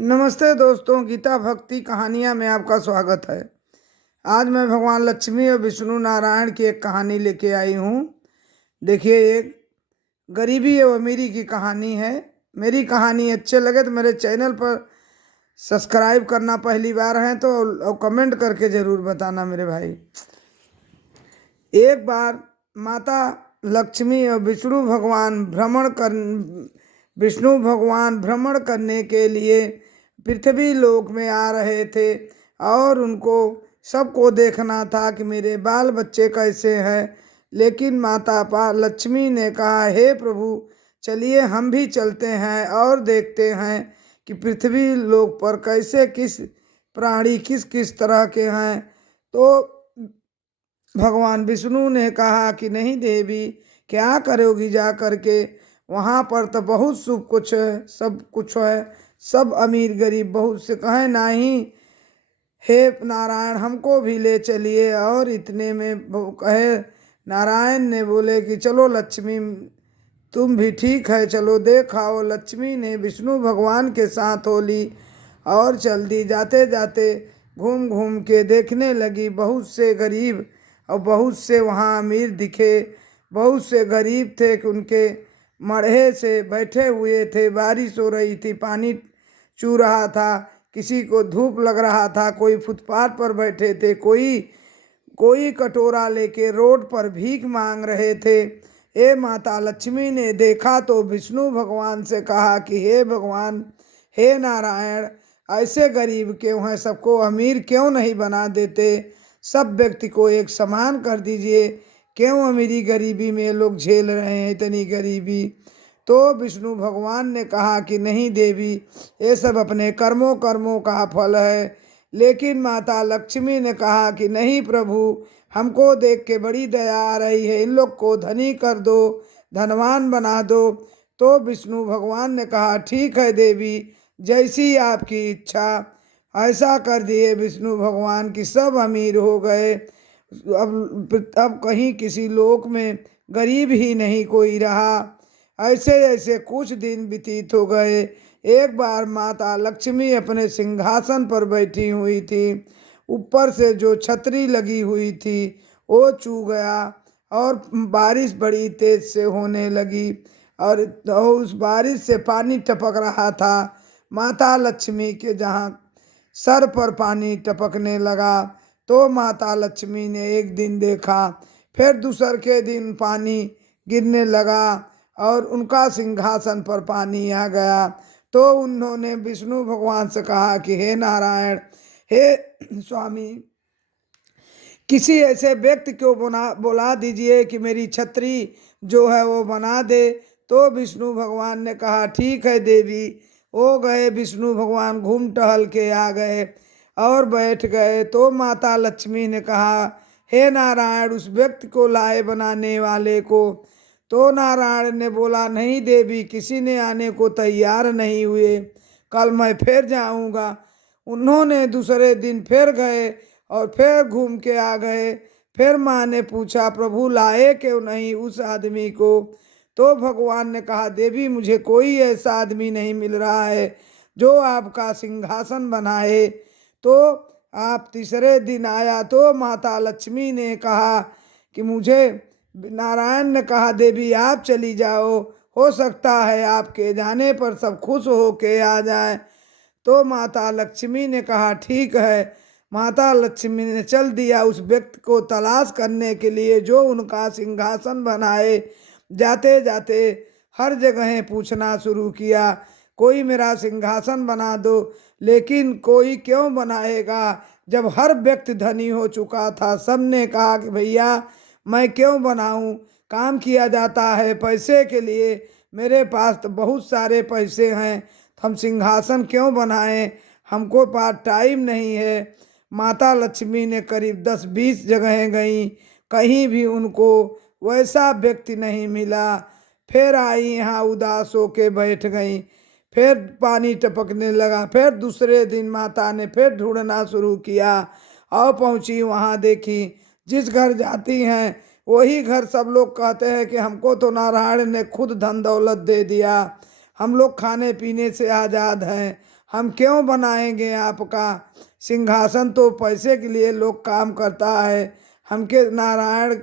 नमस्ते दोस्तों, गीता भक्ति कहानियाँ में आपका स्वागत है। आज मैं भगवान लक्ष्मी और विष्णु नारायण की एक कहानी लेके आई हूँ। देखिए, एक गरीबी और अमीरी की कहानी है। मेरी कहानी अच्छे लगे तो मेरे चैनल पर सब्सक्राइब करना, पहली बार है तो, और कमेंट करके ज़रूर बताना मेरे भाई। एक बार माता लक्ष्मी और विष्णु भगवान भ्रमण करने के लिए पृथ्वी लोक में आ रहे थे और उनको सबको देखना था कि मेरे बाल बच्चे कैसे हैं। लेकिन माता लक्ष्मी ने कहा, हे प्रभु, चलिए हम भी चलते हैं और देखते हैं कि पृथ्वी लोक पर कैसे किस प्राणी किस किस तरह के हैं। तो भगवान विष्णु ने कहा कि नहीं देवी, क्या करोगी जा करके, वहाँ पर तो बहुत सब कुछ है, सब कुछ है, सब अमीर गरीब बहुत से कहें नहीं, हे नारायण हमको भी ले चलिए। और इतने में वो कहे, नारायण ने बोले कि चलो लक्ष्मी, तुम भी ठीक है, चलो देखाओ। लक्ष्मी ने विष्णु भगवान के साथ हो ली और चल दी। जाते जाते घूम घूम के देखने लगी। बहुत से गरीब और बहुत से वहाँ अमीर दिखे। बहुत से गरीब थे कि उनके मढ़े से बैठे हुए थे, बारिश हो रही थी, पानी चू रहा था, किसी को धूप लग रहा था, कोई फुटपाथ पर बैठे थे, कोई कटोरा लेके रोड पर भीख मांग रहे थे। हे माता लक्ष्मी ने देखा तो विष्णु भगवान से कहा कि हे भगवान, हे नारायण, ऐसे गरीब क्यों हैं, सबको अमीर क्यों नहीं बना देते, सब व्यक्ति को एक समान कर दीजिए, क्यों अमीरी गरीबी में लोग झेल रहे हैं इतनी गरीबी। तो विष्णु भगवान ने कहा कि नहीं देवी, ये सब अपने कर्मों कर्मों का फल है। लेकिन माता लक्ष्मी ने कहा कि नहीं प्रभु, हमको देख के बड़ी दया आ रही है, इन लोग को धनी कर दो, धनवान बना दो। तो विष्णु भगवान ने कहा ठीक है देवी, जैसी आपकी इच्छा। ऐसा कर दिए विष्णु भगवान की सब अमीर हो गए। अब कहीं किसी लोक में गरीब ही नहीं कोई रहा। ऐसे ऐसे कुछ दिन व्यतीत हो गए। एक बार माता लक्ष्मी अपने सिंहासन पर बैठी हुई थी। ऊपर से जो छतरी लगी हुई थी वो चू गया और बारिश बड़ी तेज से होने लगी और उस बारिश से पानी टपक रहा था। माता लक्ष्मी के जहाँ सर पर पानी टपकने लगा तो माता लक्ष्मी ने एक दिन देखा, फिर दूसर के दिन पानी गिरने लगा और उनका सिंहासन पर पानी आ गया। तो उन्होंने विष्णु भगवान से कहा कि हे नारायण, हे स्वामी, किसी ऐसे व्यक्ति को बुला दीजिए कि मेरी छतरी जो है वो बना दे। तो विष्णु भगवान ने कहा ठीक है देवी। वो गए, विष्णु भगवान घूम टहल के आ गए और बैठ गए। तो माता लक्ष्मी ने कहा, हे नारायण, उस व्यक्ति को लाए बनाने वाले को। तो नारायण ने बोला, नहीं देवी, किसी ने आने को तैयार नहीं हुए, कल मैं फिर जाऊंगा। उन्होंने दूसरे दिन फिर गए और फिर घूम के आ गए। फिर माँ ने पूछा, प्रभु लाए क्यों नहीं उस आदमी को? तो भगवान ने कहा, देवी, मुझे कोई ऐसा आदमी नहीं मिल रहा है जो आपका सिंहासन बनाए। तो आप तीसरे दिन आया तो माता लक्ष्मी ने कहा कि मुझे, नारायण ने कहा, देवी आप चली जाओ, हो सकता है आपके जाने पर सब खुश हो के आ जाए। तो माता लक्ष्मी ने कहा ठीक है। माता लक्ष्मी ने चल दिया उस व्यक्ति को तलाश करने के लिए जो उनका सिंहासन बनाए। जाते जाते हर जगह पूछना शुरू किया, कोई मेरा सिंहासन बना दो। लेकिन कोई क्यों बनाएगा जब हर व्यक्ति धनी हो चुका था। सबने कहा कि भैया मैं क्यों बनाऊं, काम किया जाता है पैसे के लिए, मेरे पास तो बहुत सारे पैसे हैं, हम सिंहासन क्यों बनाएं, हमको पास टाइम नहीं है। माता लक्ष्मी ने करीब 10-20 जगह गई, कहीं भी उनको वैसा व्यक्ति नहीं मिला। फिर आई यहाँ उदास होके बैठ गई। फिर पानी टपकने लगा। फिर दूसरे दिन माता ने फिर ढूंढना शुरू किया और पहुंची, वहाँ देखी जिस घर जाती हैं वही घर सब लोग कहते हैं कि हमको तो नारायण ने खुद धन दौलत दे दिया, हम लोग खाने पीने से आज़ाद हैं, हम क्यों बनाएंगे आपका सिंहासन, तो पैसे के लिए लोग काम करता है, हमके नारायण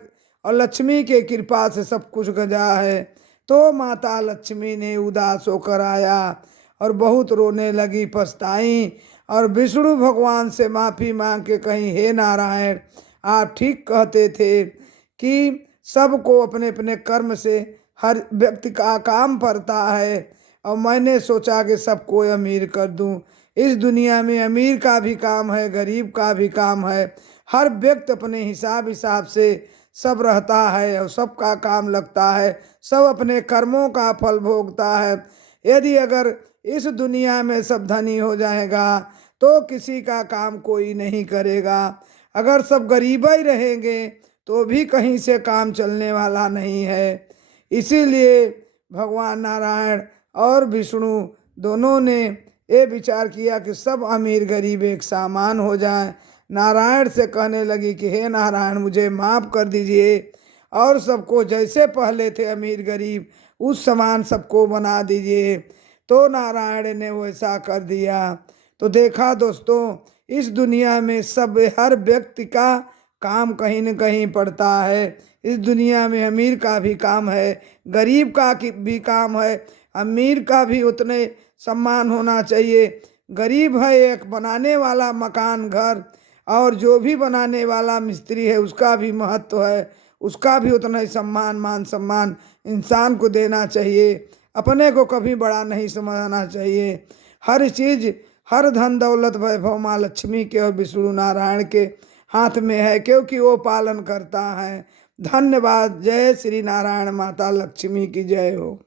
और लक्ष्मी के कृपा से सब कुछ गजा है। तो माता लक्ष्मी ने उदास होकर आया और बहुत रोने लगी, पछताई, और विष्णु भगवान से माफी मांग के कहीं, हे नारायण, आप ठीक कहते थे कि सबको अपने अपने कर्म से हर व्यक्ति का काम पड़ता है, और मैंने सोचा कि सबको अमीर कर दूं। इस दुनिया में अमीर का भी काम है, गरीब का भी काम है, हर व्यक्ति अपने हिसाब से सब रहता है और सबका काम लगता है, सब अपने कर्मों का फल भोगता है। यदि अगर इस दुनिया में सब धनी हो जाएगा तो किसी का काम कोई नहीं करेगा, अगर सब गरीब ही रहेंगे तो भी कहीं से काम चलने वाला नहीं है। इसीलिए भगवान नारायण और विष्णु दोनों ने ये विचार किया कि सब अमीर गरीब एक समान हो जाएं। नारायण से कहने लगी कि हे नारायण, मुझे माफ़ कर दीजिए और सबको जैसे पहले थे अमीर गरीब उस समान सबको बना दीजिए। तो नारायण ने वैसा कर दिया। तो देखा दोस्तों, इस दुनिया में सब हर व्यक्ति का काम कहीं न कहीं पड़ता है। इस दुनिया में अमीर का भी काम है, गरीब का भी काम है, अमीर का भी उतने सम्मान होना चाहिए। गरीब है एक बनाने वाला मकान घर, और जो भी बनाने वाला मिस्त्री है उसका भी महत्व है, उसका भी उतना ही सम्मान मान सम्मान इंसान को देना चाहिए। अपने को कभी बड़ा नहीं समझना चाहिए। हर चीज़, हर धन दौलत वैभव माँ लक्ष्मी के और विष्णु नारायण के हाथ में है, क्योंकि वो पालन करता है। धन्यवाद। जय श्री नारायण, माता लक्ष्मी की जय हो।